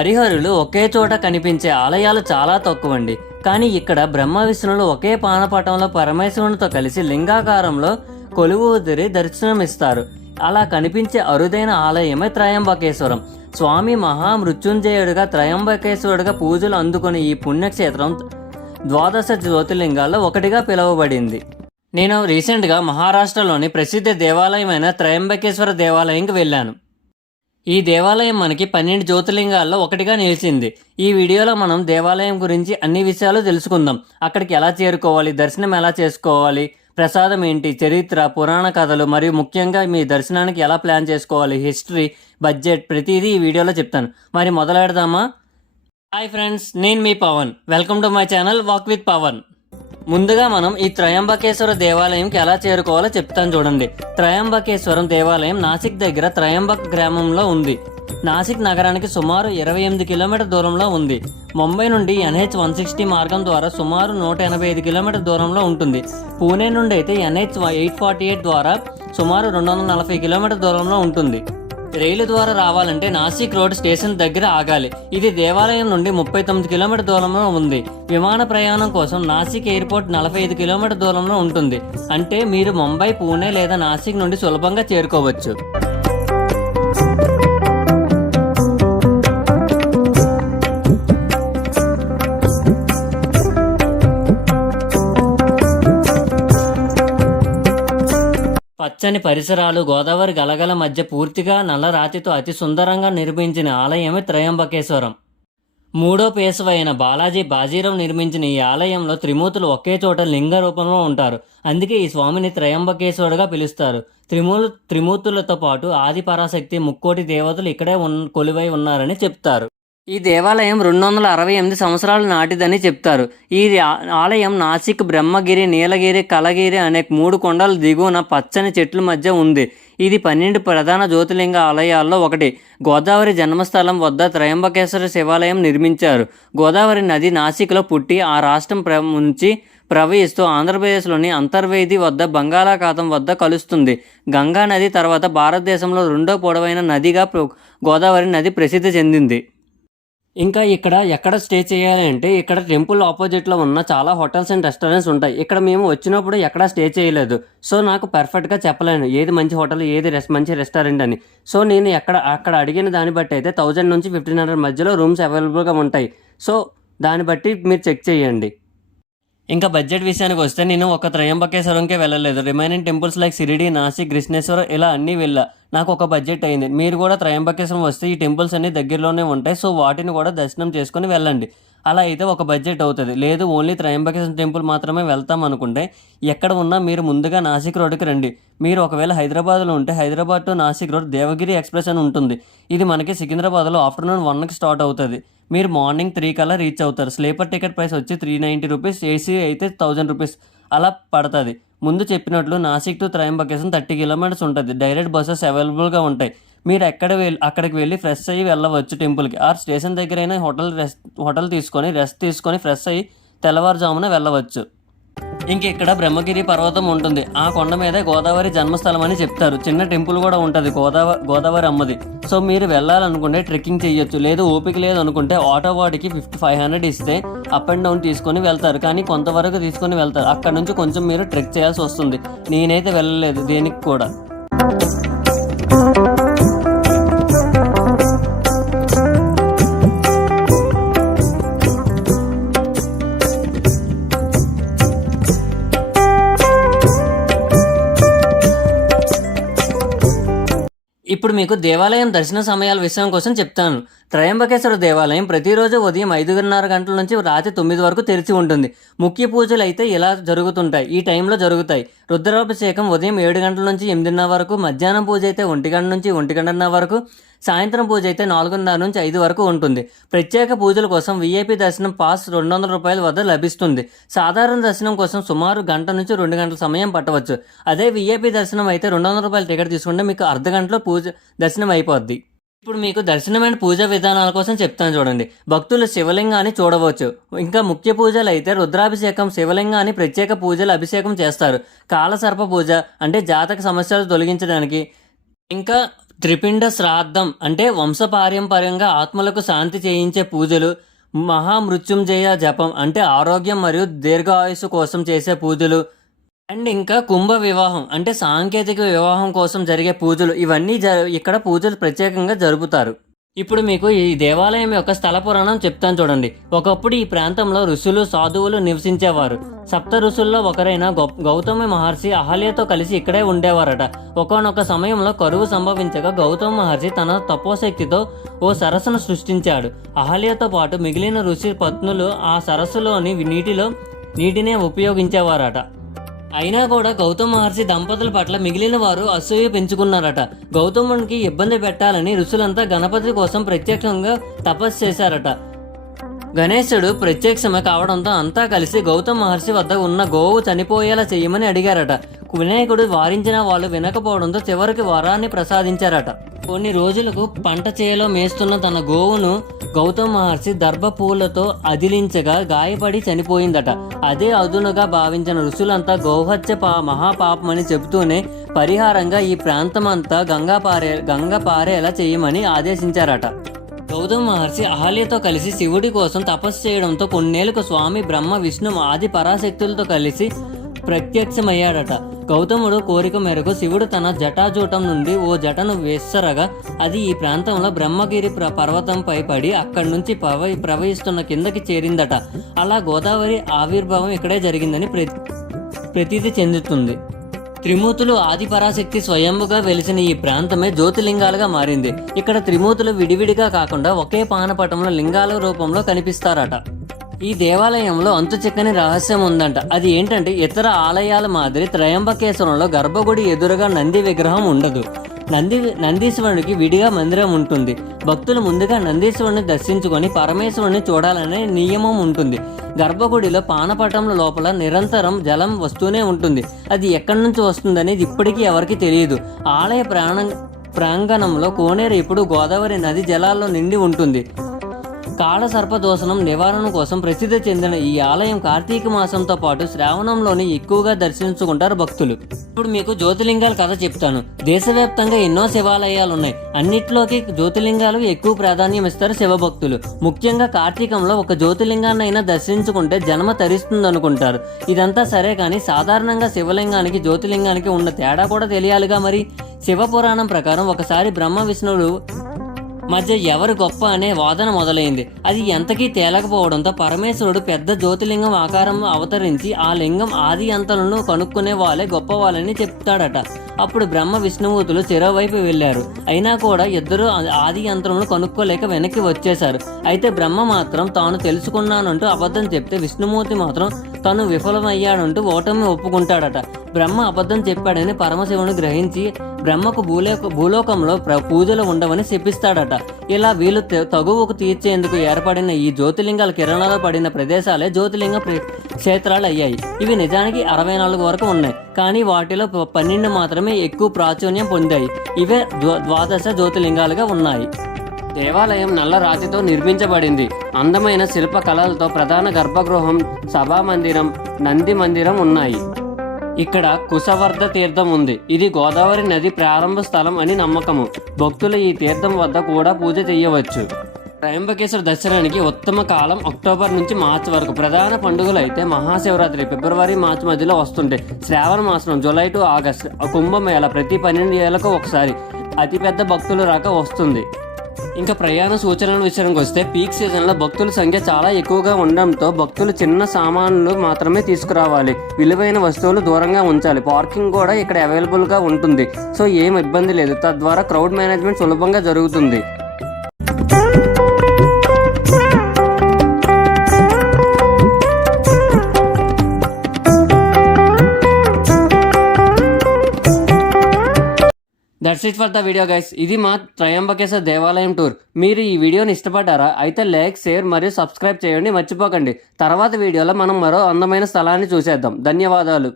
హరిహరులు ఒకే చోట కనిపించే ఆలయాలు చాలా తక్కువండి. కానీ ఇక్కడ బ్రహ్మ విష్ణువులు ఒకే పానపటంలో పరమేశ్వరునితో కలిసి లింగాకారంలో కొలువుదిరి దర్శనమిస్తారు. అలా కనిపించే అరుదైన ఆలయమే త్రయంబకేశ్వరం. స్వామి మహామృత్యుంజయుడిగా త్రయంబకేశ్వరుడిగా పూజలు అందుకునే ఈ పుణ్యక్షేత్రం ద్వాదశ జ్యోతిర్లింగాల్లో ఒకటిగా పిలువబడింది. నేను రీసెంట్గా మహారాష్ట్రలోని ప్రసిద్ధ దేవాలయమైన త్రయంబకేశ్వర దేవాలయంకి వెళ్ళాను. ఈ దేవాలయం మనకి పన్నెండు జ్యోతిర్లింగాల్లో ఒకటిగా నిలిచింది. ఈ వీడియోలో మనం దేవాలయం గురించి అన్ని విషయాలు తెలుసుకుందాం. అక్కడికి ఎలా చేరుకోవాలి? దర్శనం ఎలా చేసుకోవాలి? ప్రసాదం ఏంటి? చరిత్ర పురాణ కథలు మరియు ముఖ్యంగా మీ దర్శనానికి ఎలా ప్లాన్ చేసుకోవాలి? హిస్టరీ బడ్జెట్ ప్రతిదీ ఈ వీడియోలో చెప్తాను. మరి మొదలెడదామా? హాయ్ ఫ్రెండ్స్ నేను మీ Pavan. Welcome to my channel walk with Pavan. ముందుగా మనం ఈ త్రయంబకేశ్వర దేవాలయంకి ఎలా చేరుకోవాలో చెప్తాను చూడండి. త్రయంబకేశ్వరం దేవాలయం నాసిక్ దగ్గర త్రయంబక్ గ్రామంలో ఉంది. నాసిక్ నగరానికి సుమారు ఇరవై ఎనిమిది కిలోమీటర్ దూరంలో ఉంది. ముంబై నుండి ఎన్హెచ్ వన్ సిక్స్టీ మార్గం ద్వారా సుమారు నూట ఎనభై ఐదు కిలోమీటర్ దూరంలో ఉంటుంది. పూణే నుండి అయితే ఎన్హెచ్ ఎయిట్ ఫార్టీ ఎయిట్ ద్వారా సుమారు రెండు వందల నలభై కిలోమీటర్ దూరంలో ఉంటుంది. రైలు ద్వారా రావాలంటే నాసిక్ రోడ్ స్టేషన్ దగ్గర ఆగాలి. ఇది దేవాలయం నుండి ముప్పై తొమ్మిది కిలోమీటర్ దూరంలో ఉంది. విమాన ప్రయాణం కోసం నాసిక్ ఎయిర్పోర్ట్ నలభై ఐదు కిలోమీటర్ దూరంలో ఉంటుంది. అంటే మీరు ముంబై పూణే లేదా నాసిక్ నుండి సులభంగా చేరుకోవచ్చు. పచ్చని పరిసరాలు గోదావరి గలగల మధ్య పూర్తిగా నల్లరాతితో అతి సుందరంగా నిర్మించిన ఆలయమే త్రయంబకేశ్వరం. మూడో పేసవైన బాలాజీ బాజీరావు నిర్మించిన ఈ ఆలయంలో త్రిమూర్తులు ఒకే చోట లింగ రూపంలో ఉంటారు. అందుకే ఈ స్వామిని త్రయంబకేశ్వరుడుగా పిలుస్తారు. త్రిమూలు త్రిమూర్తులతో పాటు ఆది పరాశక్తి ముక్కోటి దేవతలు ఇక్కడే ఉన్ కొలువై ఉన్నారని చెప్తారు. ఈ దేవాలయం రెండు వందల అరవై ఎనిమిది సంవత్సరాల నాటిదని చెప్తారు. ఈ ఆలయం నాసిక్ బ్రహ్మగిరి నీలగిరి కలగిరి అనే మూడు కొండల దిగువన పచ్చని చెట్ల మధ్య ఉంది. ఇది పన్నెండు ప్రధాన జ్యోతిర్లింగ ఆలయాల్లో ఒకటి. గోదావరి జన్మస్థలం వద్ద త్రయంబకేశ్వర శివాలయం నిర్మించారు. గోదావరి నది నాసిక్లో పుట్టి ఆ రాష్ట్రం ప్ర నుంచి ప్రవహిస్తూ ఆంధ్రప్రదేశ్లోని అంతర్వేది వద్ద బంగాళాఖాతం వద్ద కలుస్తుంది. గంగా నది తర్వాత భారతదేశంలో రెండో పొడవైన నదిగా గోదావరి నది ప్రసిద్ధి చెందింది. ఇంకా ఇక్కడ ఎక్కడ స్టే చేయాలి అంటే ఇక్కడ టెంపుల్ ఆపోజిట్లో ఉన్న చాలా హోటల్స్ అండ్ రెస్టారెంట్స్ ఉంటాయి. ఇక్కడ మేము వచ్చినప్పుడు ఎక్కడ స్టే చేయలేదు. సో నాకు పర్ఫెక్ట్గా చెప్పలేను. ఏది మంచి హోటల్ ఏది రెస్ మంచి రెస్టారెంట్ అని. సో నేను ఎక్కడ అక్కడ అడిగిన దాన్ని బట్టి అయితే థౌజండ్ నుంచి ఫిఫ్టీన్ హండ్రెడ్ మధ్యలో రూమ్స్ అవైలబుల్గా ఉంటాయి. సో దాన్ని బట్టి మీరు చెక్ చేయండి. ఇంకా బడ్జెట్ విషయానికి వస్తే నేను ఒక త్రయంబకేశ్వరంకే వెళ్ళలేదు. Remaining temples like Shirdi Nashik Krishneshwaram ఇలా అన్నీ వెళ్ళా. నాకు ఒక బడ్జెట్ అయింది. మీరు కూడా త్రయంబకేశ్వరం వస్తే ఈ టెంపుల్స్ అన్ని దగ్గరలోనే ఉంటాయి. సో వాటిని కూడా దర్శనం చేసుకుని వెళ్ళండి. అలా అయితే ఒక బడ్జెట్ అవుతుంది. లేదు ఓన్లీ త్రయంబకేశ్వరం టెంపుల్ మాత్రమే వెళ్తాం అనుకుంటే ఎక్కడ ఉన్నా మీరు ముందుగా నాసిక్ రోడ్డుకి రండి. మీరు ఒకవేళ హైదరాబాద్లో ఉంటే Hyderabad to Nashik road Devagiri express అని ఉంటుంది. ఇది మనకి సికింద్రాబాద్లో ఆఫ్టర్నూన్ వన్కి స్టార్ట్ అవుతుంది. మీరు మార్నింగ్ త్రీ కల్లా రీచ్ అవుతారు. స్లీపర్ టికెట్ ప్రైస్ వచ్చి త్రీ నైంటీ రూపీస్ ఏసీ అయితే థౌజండ్ రూపీస్ అలా పడుతుంది. ముందు చెప్పినట్లు Nasik to Trimbakeshwar thirty kilometres ఉంటుంది. డైరెక్ట్ బస్సెస్ అవైలబుల్గా ఉంటాయి. మీరు ఎక్కడ వెళ్ళి అక్కడికి వెళ్ళి ఫ్రెష్ అయ్యి వెళ్ళవచ్చు టెంపుల్కి. ఆ స్టేషన్ దగ్గరైనా హోటల్ రెస్ట్ హోటల్ తీసుకొని రెస్ట్ తీసుకొని ఫ్రెష్ అయ్యి తెల్లవారుజామున వెళ్ళవచ్చు. ఇంక ఇక్కడ బ్రహ్మగిరి పర్వతం ఉంటుంది. ఆ కొండ మీద గోదావరి జన్మస్థలం అని చెప్తారు. చిన్న టెంపుల్ కూడా ఉంటుంది గోదావరి గోదావరి అమ్మది. సో మీరు వెళ్ళాలనుకుంటే ట్రెక్కింగ్ చేయొచ్చు లేదు ఓపిక లేదు అనుకుంటే ఆటో వాడికి ఫిఫ్టీ ఫైవ్ హండ్రెడ్ ఇస్తే అప్ అండ్ డౌన్ తీసుకొని వెళ్తారు. కానీ కొంతవరకు తీసుకొని వెళ్తారు. అక్కడ నుంచి కొంచెం మీరు ట్రెక్ చేయాల్సి వస్తుంది. నేనైతే వెళ్ళలేదు దేనికి కూడా. ఇప్పుడు మీకు దేవాలయం దర్శన సమయాల విషయం కోసం చెప్తాను. త్రయంబకేశ్వర దేవాలయం ప్రతిరోజు ఉదయం ఐదున్నర గంటల నుంచి రాత్రి తొమ్మిది వరకు తెరిచి ఉంటుంది. ముఖ్య పూజలు అయితే ఇలా జరుగుతుంటాయి. ఈ టైంలో జరుగుతాయి. రుద్రాభిషేకం ఉదయం ఏడు గంటల నుంచి ఎనిమిదిన్నర వరకు మధ్యాహ్నం పూజ అయితే ఒంటి గంట నుంచి ఒంటి గంటన్నర వరకు సాయంత్రం పూజ అయితే నాలుగున్నర నుంచి ఐదు వరకు ఉంటుంది. ప్రత్యేక పూజల కోసం వీఐపీ దర్శనం పాస్ రెండు వందల రూపాయల వద్ద లభిస్తుంది. సాధారణ దర్శనం కోసం సుమారు గంట నుంచి రెండు గంటల సమయం పట్టవచ్చు. అదే వీఐపీ దర్శనం అయితే రెండు వందల రూపాయల టికెట్ తీసుకుంటే మీకు అర్ధ గంటలో పూజ దర్శనం అయిపోద్ది. ఇప్పుడు మీకు దర్శనమైన పూజా విధానాల కోసం చెప్తాను చూడండి. భక్తులు శివలింగాన్ని చూడవచ్చు. ఇంకా ముఖ్య పూజలు అయితే రుద్రాభిషేకం శివలింగాన్ని ప్రత్యేక పూజలు అభిషేకం చేస్తారు. కాలసర్ప పూజ అంటే జాతక సమస్యలు తొలగించడానికి. ఇంకా త్రిపిండ శ్రాద్ధం అంటే వంశపారంపర్యంగా ఆత్మలకు శాంతి చేయించే పూజలు మహామృత్యుంజయ జపం అంటే ఆరోగ్యం మరియు దీర్ఘాయుసు కోసం చేసే పూజలు అండ్ ఇంకా కుంభ వివాహం అంటే సాంకేతిక వివాహం కోసం జరిగే పూజలు. ఇవన్నీ జ ఇక్కడ పూజలు ప్రత్యేకంగా జరుపుతారు. ఇప్పుడు మీకు ఈ దేవాలయం యొక్క స్థల పురాణం చెప్తాను చూడండి. ఒకప్పుడు ఈ ప్రాంతంలో ఋషులు సాధువులు నివసించేవారు. సప్త ఋషుల్లో ఒకరైన గౌ- గౌతమ మహర్షి అహల్యతో కలిసి ఇక్కడే ఉండేవారట. ఒకనొక సమయంలో కరువు సంభవించగా గౌతమ మహర్షి తన తపోశక్తితో ఓ సరస్సును సృష్టించాడు. అహల్యతో పాటు మిగిలిన ఋషి పత్నులు ఆ సరస్సులోని నీటిలో నీటినే ఉపయోగించేవారట. అయినా కూడా గౌతమ్ మహర్షి దంపతుల పట్ల మిగిలిన వారు అసూయ పెంచుకున్నారట. గౌతమునికి ఇబ్బంది పెట్టాలని ఋషులంతా గణపతి కోసం ప్రత్యక్షంగా తపస్సు చేశారట. గణేశుడు ప్రత్యక్షమ కావడంతో అంతా కలిసి గౌతమ మహర్షి వద్ద ఉన్న గోవు చనిపోయేలా చేయమని అడిగారట. వినాయకుడు వారించిన వాళ్ళు వినకపోవడంతో చివరికి వరాన్ని ప్రసాదించారట. కొన్ని రోజులకు పంట చేలో మేస్తున్న తన గోవును గౌతమ మహర్షి దర్భ పూలతో అదిలించగా గాయపడి చనిపోయిందట. అదే అదునుగా భావించిన ఋషులంతా గౌహత్య పా మహాపాపమని చెబుతూనే పరిహారంగా ఈ ప్రాంతమంతా గంగా పారే గంగ పారేలా చేయమని ఆదేశించారట. గౌతమ మహర్షి అహల్యతో కలిసి శివుడి కోసం తపస్సు చేయడంతో కొన్నేళ్ళకు స్వామి బ్రహ్మ విష్ణు ఆది పరాశక్తులతో కలిసి ప్రత్యక్షమయ్యాడట. గౌతముడు కోరిక మేరకు శివుడు తన జటాజూటం నుండి ఓ జటను వేసరగా అది ఈ ప్రాంతంలో బ్రహ్మగిరి పర్వతంపై పడి అక్కడి నుంచి ప్రవ ప్రవహిస్తున్న కిందకి చేరిందట. అలా గోదావరి ఆవిర్భావం ఇక్కడే జరిగిందని ప్ర ప్రతీతి చెందుతుంది. త్రిమూర్తులు ఆదిపరాశక్తి స్వయంగా వెలిసిన ఈ ప్రాంతమే జ్యోతిలింగాలుగా మారింది. ఇక్కడ త్రిమూర్తులు విడివిడిగా కాకుండా ఒకే పానపటంలో లింగాల రూపంలో కనిపిస్తారట. ఈ దేవాలయంలో అంతు చిక్కని రహస్యం ఉందంట. అది ఏంటంటే ఇతర ఆలయాల మాదిరి త్రయంబకేశ్వరంలో గర్భగుడి ఎదురుగా నంది విగ్రహం ఉండదు. నంది నందీశ్వరునికి విడిగా మందిరం ఉంటుంది. భక్తులు ముందుగా నందీశ్వరుని దర్శించుకొని పరమేశ్వరుని చూడాలనే నియమం ఉంటుంది. గర్భగుడిలో పానపటంల లోపల నిరంతరం జలం వస్తూనే ఉంటుంది. అది ఎక్కడి నుంచి వస్తుందనేది ఇప్పటికీ ఎవరికి తెలియదు. ఆలయ ప్రాణ ప్రాంగణంలో కోనేరు ఇప్పుడు గోదావరి నది జలాల్లో నిండి ఉంటుంది. కాళ సర్పదోషణం నివారణ కోసం ప్రసిద్ధి చెందిన ఈ ఆలయం కార్తీక మాసంతో పాటు శ్రావణంలోని ఎక్కువగా దర్శించుకుంటారు భక్తులు. ఇప్పుడు మీకు జ్యోతిలింగాల కథ చెప్తాను. దేశవ్యాప్తంగా ఎన్నో శివాలయాలు ఉన్నాయి అన్నిట్లోకి జ్యోతిలింగాలు ఎక్కువ ప్రాధాన్యం ఇస్తారు శివభక్తులు. ముఖ్యంగా కార్తీకంలో ఒక జ్యోతిలింగాన్నైనా దర్శించుకుంటే జన్మ తరిస్తుంది అనుకుంటారు ఇదంతా సరే కానీ సాధారణంగా శివలింగానికి జ్యోతిలింగానికి ఉన్న తేడా కూడా తెలియాలిగా మరి. శివ పురాణం ప్రకారం ఒకసారి బ్రహ్మ విష్ణువులు మధ్య ఎవరు గొప్ప అనే వాదన మొదలైంది. అది ఎంతకీ తేలకపోవడంతో పరమేశ్వరుడు పెద్ద జ్యోతిలింగం ఆకారం అవతరించి ఆ లింగం ఆది అంతలను కనుక్కునే వాళ్ళే గొప్ప వాళ్ళని చెప్తాడట. అప్పుడు బ్రహ్మ విష్ణుమూర్తులు చెరోవైపు వెళ్ళారు. అయినా కూడా ఇద్దరు ఆది యంత్రమును కనుక్కోలేక వెనక్కి వచ్చేశారు. అయితే బ్రహ్మ మాత్రం తాను తెలుసుకున్నానంటూ అబద్ధం చెప్తే విష్ణుమూర్తి మాత్రం తను విఫలమయ్యాడంటూ ఓటమి ఒప్పుకుంటాడట. బ్రహ్మ అబద్ధం చెప్పాడని పరమశివుని గ్రహించి బ్రహ్మకు భూలోక భూలోకంలో ప్ర- పూజలు ఉండవని శపిస్తాడట ఇలా వీళ్ళు తగువకు తీర్చేందుకు ఏర్పడిన ఈ జ్యోతిలింగాల కిరణాలు పడిన ప్రదేశాలే జ్యోతిలింగ క్షేత్రాలు అయ్యాయి. ఇవి నిజానికి అరవై నాలుగు వరకు ఉన్నాయి. కానీ వాటిలో ప- పన్నెండు మాత్రమే ఎక్కువ ప్రాచుర్యం పొందాయి. ఇవే ద్వాదశ జ్యోతిలింగాలుగా ఉన్నాయి. దేవాలయం నల్ల రాతితో నిర్మించబడింది. అందమైన శిల్ప కళలతో ప్రధాన గర్భగృహం సభా మందిరం నంది మందిరం ఉన్నాయి. ఇక్కడ కుశవర్ధ తీర్థం ఉంది. ఇది గోదావరి నది ప్రారంభ స్థలం అని నమ్మకము. భక్తులు ఈ తీర్థం వద్ద కూడా పూజ చేయవచ్చు. త్రయంబకేశ్వర దర్శనానికి ఉత్తమ కాలం అక్టోబర్ నుంచి మార్చి వరకు. ప్రధాన పండుగలు అయితే మహాశివరాత్రి ఫిబ్రవరి మార్చి మధ్యలో వస్తుంటాయి శ్రావణ మాసం జూలై టు ఆగస్ట్ కుంభమేళ ప్రతి పన్నెండు ఏళ్ళకు ఒకసారి. అతిపెద్ద భక్తులు రాక వస్తుంది. ఇంకా ప్రయాణ సూచనల విషయానికి వస్తే పీక్ సీజన్లో భక్తుల సంఖ్య చాలా ఎక్కువగా ఉండడంతో భక్తులు చిన్న సామాన్లు మాత్రమే తీసుకురావాలి. విలువైన వస్తువులు దూరంగా ఉంచాలి. పార్కింగ్ కూడా ఇక్కడ అవైలబుల్గా ఉంటుంది. సో ఏం ఇబ్బంది లేదు. తద్వారా క్రౌడ్ మేనేజ్మెంట్ సులభంగా జరుగుతుంది. That's it for the video guys ఇది మా త్రయంబకేశ్వర దేవాలయం టూర్ మీరు ఈ వీడియోని ఇష్టపడ్డారా? అయితే లైక్ షేర్ మరియు సబ్స్క్రైబ్ చేయండి. మర్చిపోకండి. తర్వాత వీడియోలో మనం మరో అందమైన స్థలాన్ని చూసేద్దాం. ధన్యవాదాలు.